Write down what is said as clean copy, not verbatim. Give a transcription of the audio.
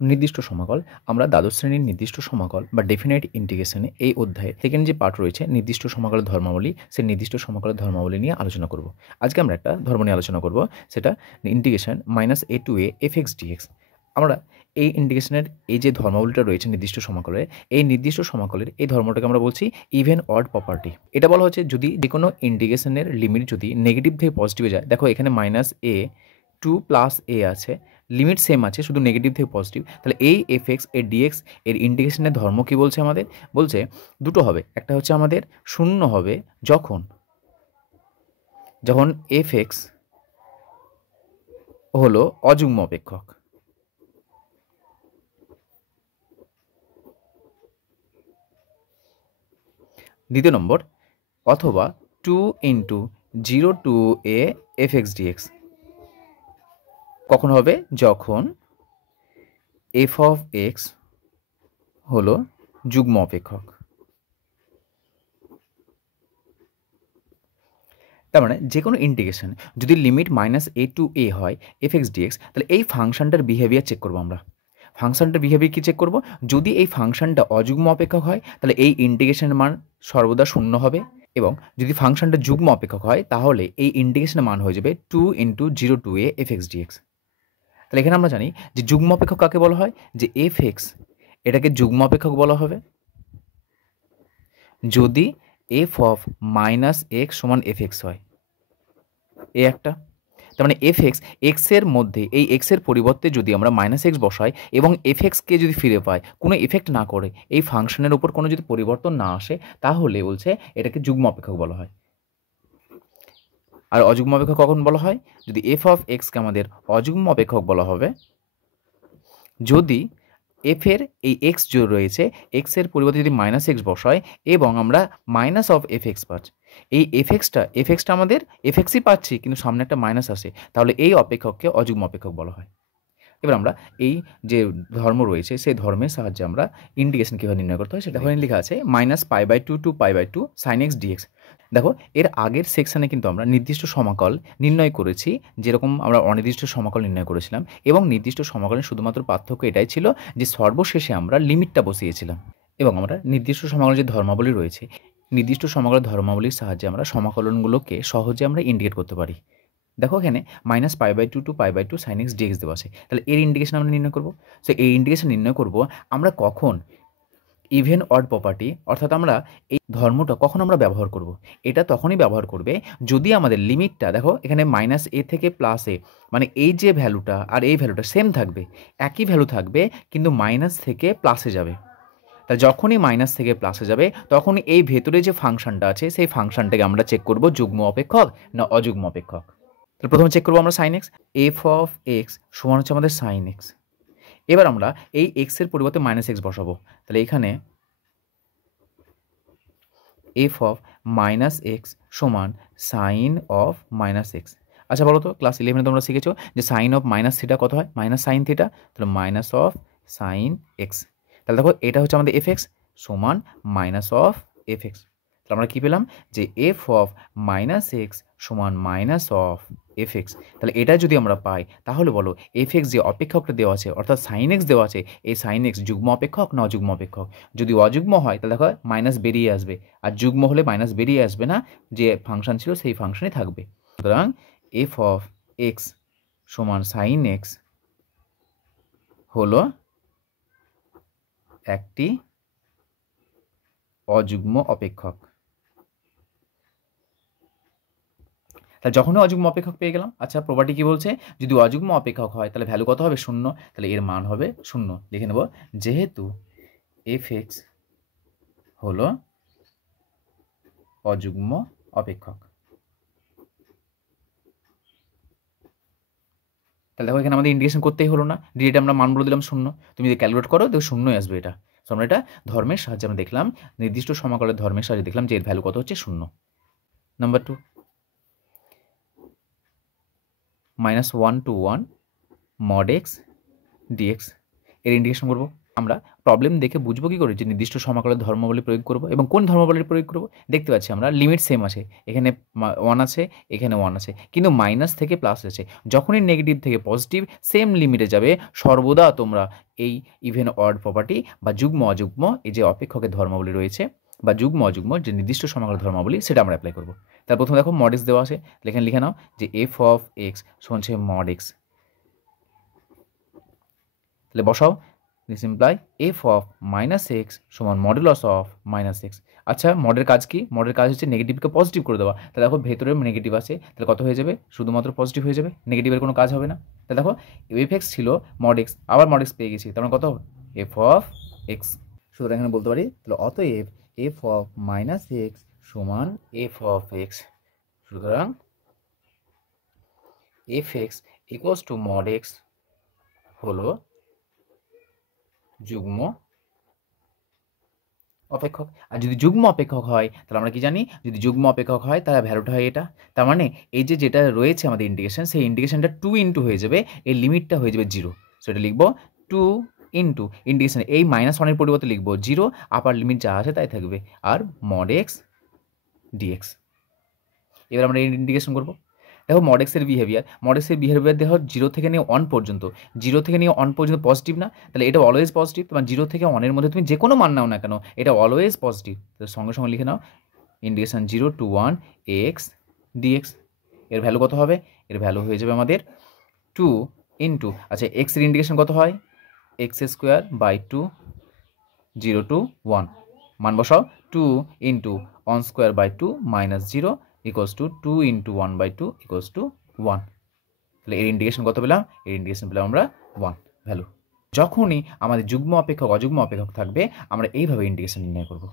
নির্দিষ্ট সমাকল আমরা দ্বাদশ শ্রেণীর নির্দিষ্ট সমাকল বা ডেফিনাইট ইন্টিগ্রেশনে এই অধ্যায়ে সেকেন্ড যে পার্ট রয়েছে নির্দিষ্ট সমাকলের ধর্মাবলী, সেই নির্দিষ্ট সমাকলের ধর্মাবলী নিয়ে আলোচনা করব। আজকে আমরা একটা ধর্ম নিয়ে আলোচনা করব, সেটা integration -a to a fx dx। আমরা এই ইন্টিগ্রেশনের এই যে ধর্মাবলীটা রয়েছে নির্দিষ্ট সমাকলের, এই নির্দিষ্ট সমাকলের এই ধর্মটাকে আমরা বলছি ইভেন অড প্রপার্টি। এটা বলা হচ্ছে যদি যে কোনো ইন্টিগ্রেশনের লিমিট যদি নেগেটিভ থেকে পজিটিভে যায়, দেখো এখানে -a টু +a আছে, লিমিট সেম আছে, শুধু নেগেটিভ থেকে পজিটিভ, তাহলে এই এফএক্স এর ডিএক্স এর ইন্টিগ্রেশনের ধর্ম কি বলছে আমাদের? বলছে দুটো হবে, একটা হচ্ছে আমাদের শূন্য হবে যখন এফএক্স হলো অযুগ্ম অপেক্ষক, দ্বিতীয় নম্বর অথবা 2 × 0 to a fx dx কখন হবে? যখন f of x হলো যুগ্ম অপেক্ষক। তার মানে যে কোনো ইন্টিগ্রেশন যদি লিমিট -a to a হয় fx dx, তাহলে এই ফাংশনটার বিহেভিয়ার চেক করবো আমরা। ফাংশনটার বিহেভিয়ার কি চেক করব? যদি এই ফাংশনটা অযুগ্ম অপেক্ষক হয় তাহলে এই ইন্টিগ্রেশনের মান সর্বদা শূন্য হবে, এবং যদি ফাংশনটা যুগ্ম অপেক্ষক হয় তাহলে এই ইন্টিগ্রেশনের মান হয়ে যাবে 2 × 0 to a fx dx। তাহলে এখানে আমরা জানি যে যুগ্ম অপেক্ষক কাকে বলা হয়, যে fx এটাকে যুগ্ম অপেক্ষক বলা হবে যদি f of -x সমান fx হয়। এ একটা, তার মানে fx এর মধ্যে এই x এর পরিবর্তে যদি আমরা -x বসাই এবং fxকে যদি ফিরে পাই, কোনো এফেক্ট না করে, এই ফাংশনের উপর কোনো যদি পরিবর্তন না আসে, তাহলে বলছে এটাকে যুগ্ম অপেক্ষক বলা হয়। আর অযুগ্ম অপেক্ষক কখন বলা হয়? যদি f of x কে আমাদের অযুগ্ম অপেক্ষক বলা হবে যদি f এর এই x যে রয়েছে, x এর পরিবর্তে যদি -x বসাই এবং আমরা -(fx) পাচ্ছি, এই fxটা আমাদের fxই পাচ্ছি কিন্তু সামনে একটা মাইনাস আসে, তাহলে এই অপেক্ষককে অযুগ্ম অপেক্ষক বলা হয়। এবার আমরা এই যে ধর্ম রয়েছে সেই ধর্মের সাহায্যে আমরা ইন্টিগ্রেশন কীভাবে নির্ণয় করতে হয় সেটা এখানে লেখা আছে -π/2 to π/2 sin x dx। দেখো এর আগের সেকশানে কিন্তু আমরা নির্দিষ্ট সমাকল নির্ণয় করেছি, যেরকম আমরা অনির্দিষ্ট সমাকল নির্ণয় করেছিলাম, এবং নির্দিষ্ট সমাকলের শুধুমাত্র পার্থক্য এটাই ছিল যে সর্বশেষে আমরা লিমিটটা বসিয়েছিলাম, এবং আমরা নির্দিষ্ট সমাকলের যে ধর্মাবলী রয়েছে, নির্দিষ্ট সমাকলের ধর্মাবলীর সাহায্যে আমরা সমাকলনগুলোকে সহজে আমরা ইন্ডিকেট করতে পারি। দেখো এখানে -π/2 to π/2 sin x dx দেওয়া আছে, তাহলে এর ইন্টিগ্রেশন আমরা নির্ণয় করব। সো এই ইন্টিগ্রেশন নির্ণয় করব আমরা কখন? ইভেন অড প্রপার্টি, অর্থাৎ আমরা এই ধর্মটা কখন আমরা ব্যবহার করব? এটা তখনই ব্যবহার করবে যদি আমাদের লিমিটটা, দেখো এখানে -a থেকে +a, মানে এই যে ভ্যালুটা আর এই ভ্যালুটা সেম থাকবে, একই ভ্যালু থাকবে, কিন্তু মাইনাস থেকে প্লাসে যাবে। তা যখনই মাইনাস থেকে প্লাসে যাবে তখনই এই ভেতরে যে ফাংশনটা আছে সেই ফাংশনটাকে আমরা চেক করব যুগ্ম অপেক্ষক না অযুগ্ম অপেক্ষক। তাহলে প্রথমে চেক করবো আমরা sin x, f of x সমান হচ্ছে আমাদের sin x। এবার আমরা এই x এর পরিবর্তে -x বসাবো, তাহলে এখানে f of -x সমান sin of -x। আচ্ছা বলো তো, ক্লাস 11 তোমরা শিখেছো যে sin of -θ কত হয়? -sin θ, তাহলে of sin x। তাহলে দেখো এটা হচ্ছে আমাদের fx সমান of fx। তাহলে আমরা কি পেলাম যে f of -x সমান of fx। তাহলে এটা যদি আমরা পাই তাহলে বলো fx যে অপেক্ষকটা দেওয়া আছে, অর্থাৎ sin x দেওয়া আছে, এই sin x যুগ্ম অপেক্ষক না অযুগ্ম অপেক্ষক? যদি অযুগ্ম হয় তাহলে দেখো মাইনাস বেরিয়ে আসবে, আর যুগ্ম হলে মাইনাস বেরিয়ে আসবে না, যে ফাংশন ছিল সেই ফাংশনই থাকবে। সুতরাং f of x সমান sin x হলো একটি অযুগ্ম অপেক্ষক। তাহলে যখনই অযুগ্ম অপেক্ষক পেয়ে গেলাম। আচ্ছা প্রপার্টি কি বলছে? যদি অযুগ্ম অপেক্ষক হয় তাহলে ভ্যালু কত হবে? 0, তাহলে এর মান হবে 0। লিখে নেব যেহেতু fx হলো অযুগ্ম অপেক্ষক। তাহলে দেখো এখানে আমাদের ইন্টিগ্রেশন করতেই হলো না, ডিরেক্ট আমরা মান বলে দিলাম 0। তুমি যদি ক্যালকুলেট করো দেখো 0ই আসবে এটা। সো আমরা এটা ধর্মের সাহায্যে আমরা দেখলাম, নির্দিষ্ট সমাকলের ধর্মের সাহায্যে দেখলাম যে এর ভ্যালু কত হচ্ছে 0। Number 2, -1 to 1 mod x dx এর ইন্টিগ্রেশন করবো। আমরা প্রবলেম দেখে বুঝবো কী করে যে নির্দিষ্ট সমাকলের ধর্মাবলী প্রয়োগ করব এবং কোন ধর্মাবলী প্রয়োগ করব। দেখতে পাচ্ছি আমরা লিমিট সেম আছে, এখানে 1 আছে, এখানে 1 আছে, কিন্তু মাইনাস থেকে প্লাস আছে। যখনই নেগেটিভ থেকে পজিটিভ সেম লিমিটে যাবে, সর্বদা তোমরা এই ইভেন অড প্রপার্টি বা যুগ্ম অযুগ্ম এই যে অপেক্ষকের ধর্মাবলী রয়েছে বা যুগ্ম অযুগ্ম যে নির্দিষ্ট সমাকলের ধর্মাবলী সেটা আমরা অ্যাপ্লাই করবো। তার প্রথমে দেখো মড এক্স দেওয়া আছে, এখানে লিখে নাও যে এফ অফ এক্স সমান হচ্ছে মড এক্স। তাহলে বসাও, this imply F of minus x সমান মডুলাস অফ মাইনাস এক্স। আচ্ছা মডের কাজ কি? মডের কাজ হচ্ছে নেগেটিভকে পজিটিভ করে দেওয়া। তাহলে দেখো ভেতরে নেগেটিভ আছে, তাহলে কত হয়ে যাবে? শুধুমাত্র পজিটিভ হয়ে যাবে, নেগেটিভের কোনো কাজ হবে না। তাহলে দেখো এফ এক্স ছিল মড এক্স, আবার মড এক্স পেয়ে গেছি, তার মানে কত? F of x. সুতরাং এখানে বলতে পারি তাহলে অতএব এফ অফ মাইনাস এক্স সমান এফ অফ এক্স। সুতরাং F x equals to mod x হলো যুগ্ম অপেক্ষক। আর যদি যুগ্ম অপেক্ষক হয় তাহলে আমরা কি জানি? যদি যুগ্ম অপেক্ষক হয় তাহলে ভ্যালুটা হয় এটা। তার মানে এই যে যেটা রয়েছে আমাদের ইন্টিগ্রেশন, সেই ইন্টিগ্রেশনটা 2 ইন্টু হয়ে যাবে, এই লিমিটটা হয়ে যাবে 0। সেটা লিখবো 2 ইন্টু ইন্টিগ্রেশন, এই -1 এর পরিবর্তে লিখবো 0, আপার লিমিট যা আছে তাই থাকবে, আর মড এক্স ডিএক্স। এবার আমরা ইন্টিগ্রেশন করবো। দেখো মড এক্সের বিহেভিয়ার দেখো 0 থেকে নিয়ে 1 পর্যন্ত, 0 থেকে নিয়ে 1 পর্যন্ত পজিটিভ না, তাহলে এটা অলওয়েজ পজিটিভ। তোমার 0 থেকে 1 এর মধ্যে তুমি যে কোনো মান নাও না কেন, এটা অলওয়েজ পজিটিভ। তো সঙ্গে সঙ্গে লিখে নাও ইন্টিগ্রেশন 0 to 1 এক্স ডিএক্স। এর ভ্যালু কত হবে? এর ভ্যালু হয়ে যাবে আমাদের 2 ইন্টু, আচ্ছা এক্সের ইন্টিগ্রেশন কত হয়? এক্স স্কোয়ার বাই 2 0 to 1, মান বসাও 2 into 1 square by 2 minus 0 equals to 2 into 1 by 2 equals to 1। তাহলে এর ইন্টিগ্রেশন কত পেলাম? এর ইন্টিগ্রেশন পেলাম আমরা 1 ভ্যালু। যখনই আমাদের যুগ্ম অপেক্ষক অযুগ্ম অপেক্ষক থাকবে আমরা এইভাবে ইন্টিগ্রেশন নির্ণয় করব।